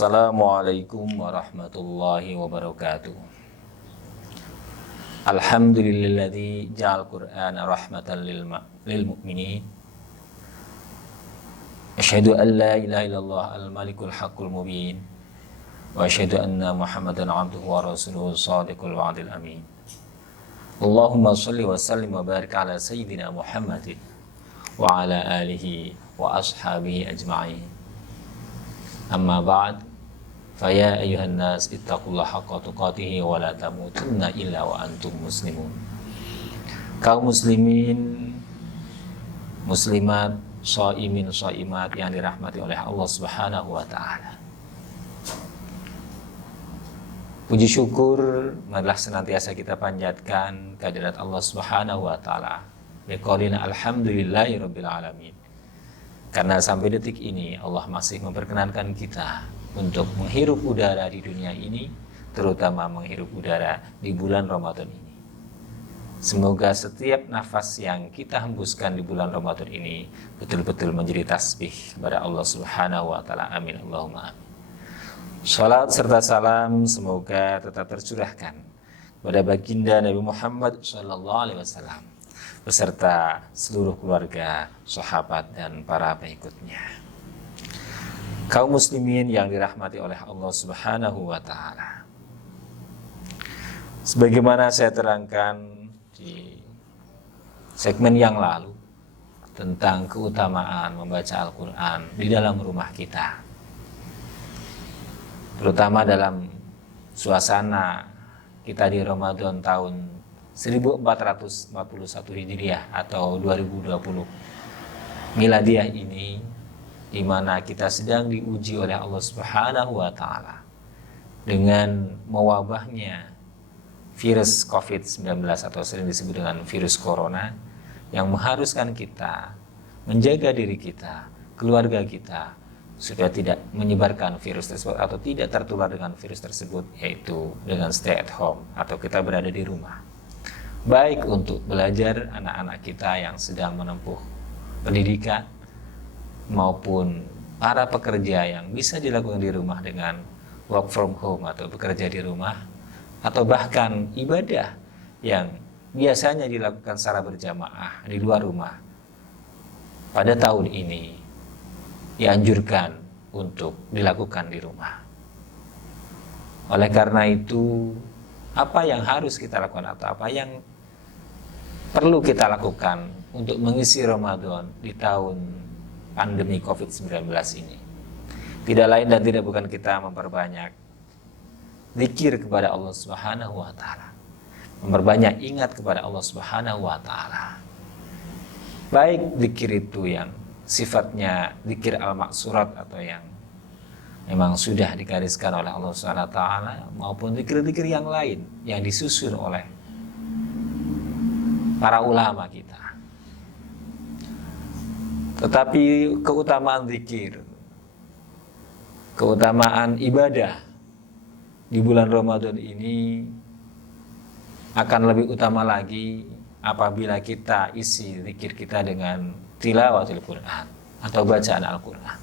Assalamualaikum warahmatullahi wabarakatuh. Alhamdulillahilladzi ja'al Qur'ana rahmatan lil mu'minin. Asyhadu an la ilaha illallah al-malikul haqqul mubin. Wa asyhadu anna Muhammadan 'abduhu wa rasuluhu shadiqul wa'dil amin. Allahumma shalli wa sallim wa barik ala sayyidina Muhammadin wa ala alihi wa ashabihi ajma'in. Amma ba'd, faya ayuhan nas ittaqullaha haqqa tuqatih wa la tamutunna illa wa antum muslimun. Kaum muslimin, muslimat, shaimin, shaimat yang dirahmati oleh Allah Subhanahu wa taala. Puji syukur marilah senantiasa kita panjatkan kehadirat Allah Subhanahu wa taala. Biqaulina alhamdulillahirabbil alamin. Karena sampai detik ini Allah masih memperkenankan kita untuk menghirup udara di dunia ini, terutama menghirup udara di bulan Ramadan ini. Semoga setiap nafas yang kita hembuskan di bulan Ramadan ini betul-betul menjadi tasbih kepada Allah Subhanahu wa taala. Amin Allahumma amin. Salat serta salam semoga tetap tercurahkan kepada baginda Nabi Muhammad SAW beserta seluruh keluarga, sahabat, dan para pengikutnya. Kaum muslimin yang dirahmati oleh Allah Subhanahu wa taala. Sebagaimana saya terangkan di segmen yang lalu tentang keutamaan membaca Al-Qur'an di dalam rumah kita. Terutama dalam suasana kita di Ramadan tahun 1441 Hijriah atau 2020 Miladiah ini, di mana kita sedang diuji oleh Allah Subhanahu wa taala dengan mewabahnya virus COVID-19 atau sering disebut dengan virus corona, yang mengharuskan kita menjaga diri kita, keluarga kita, supaya tidak menyebarkan virus tersebut atau tidak tertular dengan virus tersebut, yaitu dengan stay at home atau kita berada di rumah. Baik untuk belajar anak-anak kita yang sedang menempuh pendidikan, maupun para pekerja yang bisa dilakukan di rumah dengan work from home atau bekerja di rumah, atau bahkan ibadah yang biasanya dilakukan secara berjamaah di luar rumah. Pada tahun ini dianjurkan untuk dilakukan di rumah. Oleh karena itu, apa yang harus kita lakukan atau apa yang perlu kita lakukan untuk mengisi Ramadan di tahun pandemi COVID-19 ini? Tidak lain dan tidak bukan kita memperbanyak zikir kepada Allah Subhanahu wa taala, memperbanyak ingat kepada Allah Subhanahu wa taala. Baik zikir itu yang sifatnya zikir al-maksurat atau yang memang sudah digariskan oleh Allah Subhanahu wa taala, maupun zikir-zikir yang lain yang disusun oleh para ulama kita. Tetapi keutamaan zikir, keutamaan ibadah di bulan Ramadan ini akan lebih utama lagi apabila kita isi zikir kita dengan tilawatil Quran atau bacaan Al-Quran.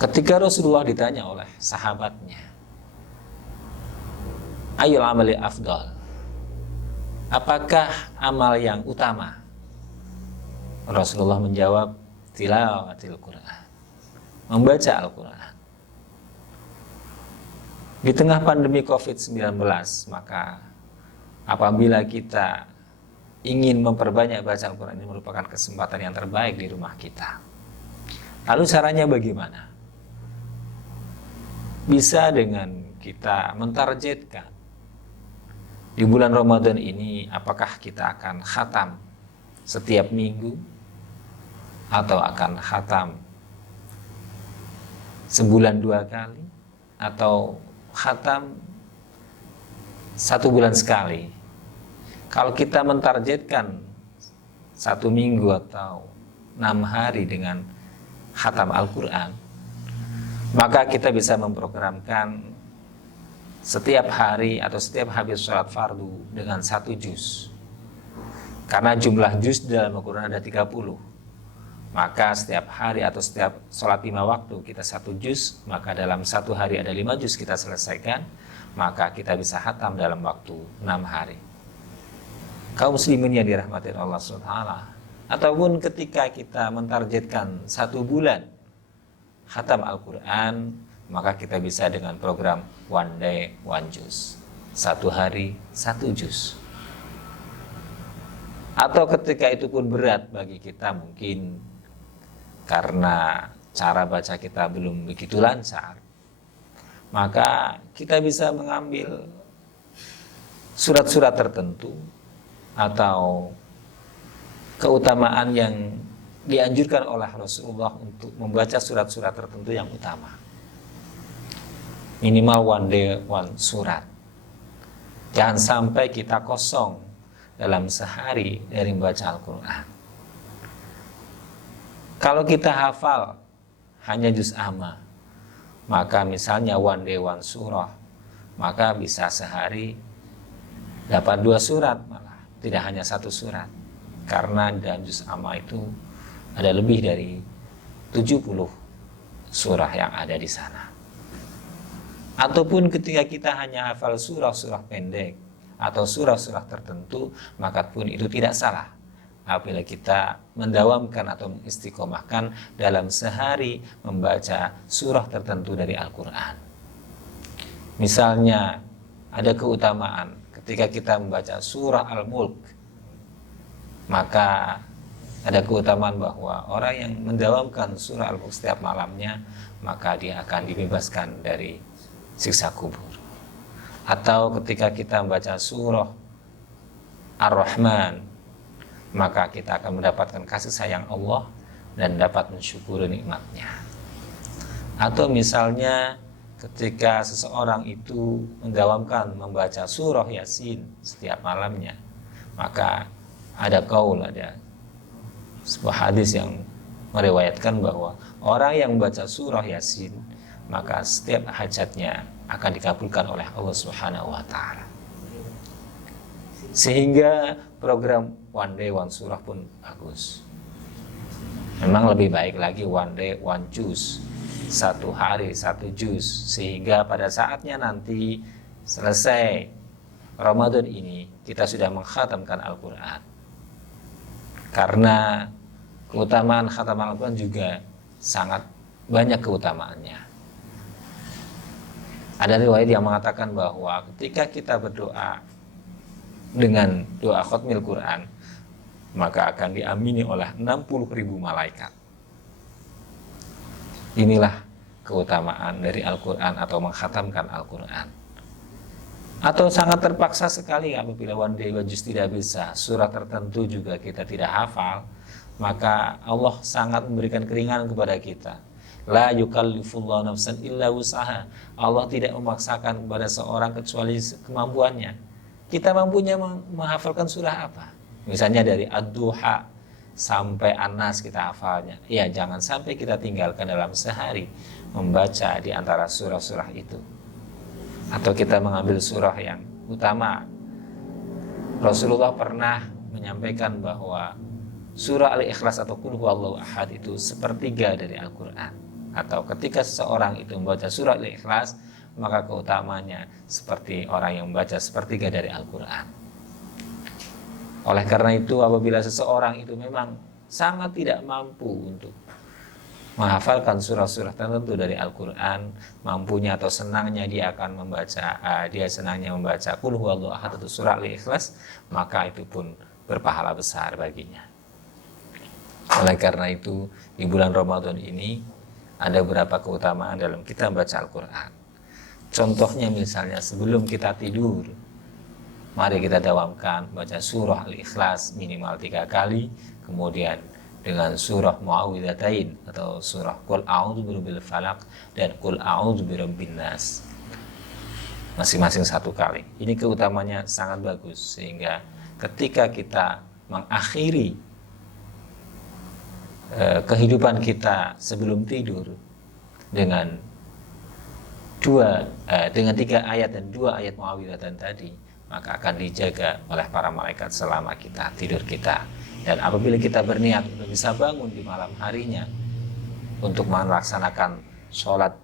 Ketika Rasulullah ditanya oleh sahabatnya, ayyul amali afdal, apakah amal yang utama? Rasulullah menjawab, tilawatil Quran, membaca Al-Quran. Di tengah pandemi COVID-19, maka apabila kita ingin memperbanyak baca Al-Quran, ini merupakan kesempatan yang terbaik di rumah kita. Lalu caranya bagaimana? Bisa dengan kita mentargetkan di bulan Ramadan ini, apakah kita akan khatam setiap minggu atau akan khatam sebulan 2 kali atau khatam 1 bulan sekali. Kalau kita mentargetkan 1 minggu atau 6 hari dengan khatam Al-Quran, maka kita bisa memprogramkan setiap hari atau setiap habis sholat fardu dengan 1 juz. Karena jumlah juz dalam Al-Quran ada 30. Maka setiap hari atau setiap sholat 5 waktu kita 1 juz, maka dalam 1 hari ada 5 juz kita selesaikan, maka kita bisa khatam dalam waktu 6 hari. Kaum muslimin yang dirahmati Allah SWT, ataupun ketika kita mentargetkan 1 bulan khatam Al-Quran, maka kita bisa dengan program one day one juz, 1 hari 1 juz. Atau ketika itu pun berat bagi kita, mungkin karena cara baca kita belum begitu lancar, maka kita bisa mengambil surat-surat tertentu atau keutamaan yang dianjurkan oleh Rasulullah untuk membaca surat-surat tertentu yang utama. Minimal one day one surat. Jangan sampai kita kosong dalam sehari dari membaca Al-Quran. Kalau kita hafal hanya juz amma, maka misalnya one day one surah, maka bisa sehari dapat 2 surat, malah tidak hanya 1 surat. Karena dalam juz amma itu ada lebih dari 70 surah yang ada di sana. Ataupun ketika kita hanya hafal surah-surah pendek atau surah-surah tertentu, maka pun itu tidak salah apabila kita mendawamkan atau mengistiqomahkan dalam sehari membaca surah tertentu dari Al-Quran. Misalnya ada keutamaan ketika kita membaca surah Al-Mulk, maka ada keutamaan bahwa orang yang mendawamkan surah Al-Mulk setiap malamnya, maka dia akan dibebaskan dari siksa kubur. Atau ketika kita membaca surah Ar-Rahman, maka kita akan mendapatkan kasih sayang Allah dan dapat mensyukuri nikmatnya. Atau misalnya ketika seseorang itu mendawamkan membaca surah Yasin setiap malamnya, maka ada sebuah hadis yang meriwayatkan bahwa orang yang membaca surah Yasin, maka setiap hajatnya akan dikabulkan oleh Allah Subhanahu wa Ta'ala. Sehingga program one day one surah pun bagus. Memang lebih baik lagi one day one juz, 1 hari 1 juz, sehingga pada saatnya nanti selesai Ramadan ini kita sudah mengkhatamkan Al-Quran. Karena keutamaan khatam Al-Quran juga sangat banyak keutamaannya. Ada riwayat yang mengatakan bahwa ketika kita berdoa dengan doa khatmil Quran, maka akan diamini oleh 60.000 malaikat. Inilah keutamaan dari Al-Quran atau mengkhatamkan Al-Quran. Atau sangat terpaksa sekali apabila one day one juz tidak bisa, surat tertentu juga kita tidak hafal, maka Allah sangat memberikan keringanan kepada kita. La yukallifullahu nafsan illa wus'aha. Allah tidak memaksakan kepada seorang kecuali kemampuannya. Kita mampunya menghafalkan surah apa? Misalnya dari Ad-Duha sampai An-Nas kita hafalnya. Ya, jangan sampai kita tinggalkan dalam sehari membaca di antara surah-surah itu. Atau kita mengambil surah yang utama. Rasulullah pernah menyampaikan bahwa surah Al-Ikhlas atau Qul Huwallahu Ahad itu sepertiga dari Al-Quran. Atau ketika seseorang itu membaca surah Al-Ikhlas, maka keutamanya seperti orang yang membaca sepertiga dari Al-Quran. Oleh karena itu, apabila seseorang itu memang sangat tidak mampu untuk menghafalkan surah-surah tertentu dari Al-Quran, mampunya atau senangnya dia akan membaca, senangnya membaca Qul Huwallahu Ahad atau surah Al-Ikhlas, maka itu pun berpahala besar baginya. Oleh karena itu, di bulan Ramadan ini ada beberapa keutamaan dalam kita membaca Al-Quran. Contohnya misalnya sebelum kita tidur, mari kita dawamkan baca surah Al-Ikhlas minimal 3 kali, kemudian dengan surah Muawwidzatain atau surah Qul A'udzu birabbil falaq dan Qul A'udzu birabbin nas, masing-masing 1 kali. Ini keutamanya sangat bagus, sehingga ketika kita mengakhiri kehidupan kita sebelum tidur dengan 3 ayat dan 2 ayat Muawwidzatain tadi, maka akan dijaga oleh para malaikat selama kita tidur kita Dan apabila kita berniat untuk bisa bangun di malam harinya untuk melaksanakan sholat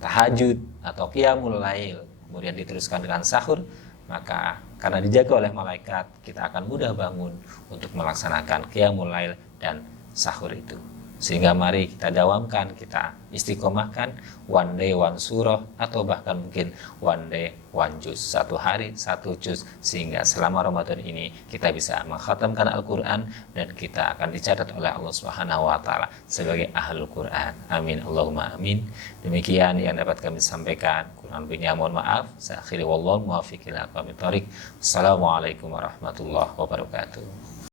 tahajud atau qiyamul lail, kemudian diteruskan dengan sahur, maka karena dijaga oleh malaikat, kita akan mudah bangun untuk melaksanakan qiyamul lail dan sahur itu. Sehingga mari kita dawamkan, kita istiqomahkan one day one surah, atau bahkan mungkin one day one juz, satu hari satu juz, sehingga selama Ramadan ini kita bisa mengkhatamkan Al-Quran dan kita akan dicatat oleh Allah Subhanahu wa Ta'ala sebagai ahlul Quran. Amin Allahumma amin. Demikian yang dapat kami sampaikan, kurang lebihnya mohon maaf. Saya akhiri wallahu muwaffiq ila aqwamit thoriq. Assalamualaikum warahmatullahi wabarakatuh.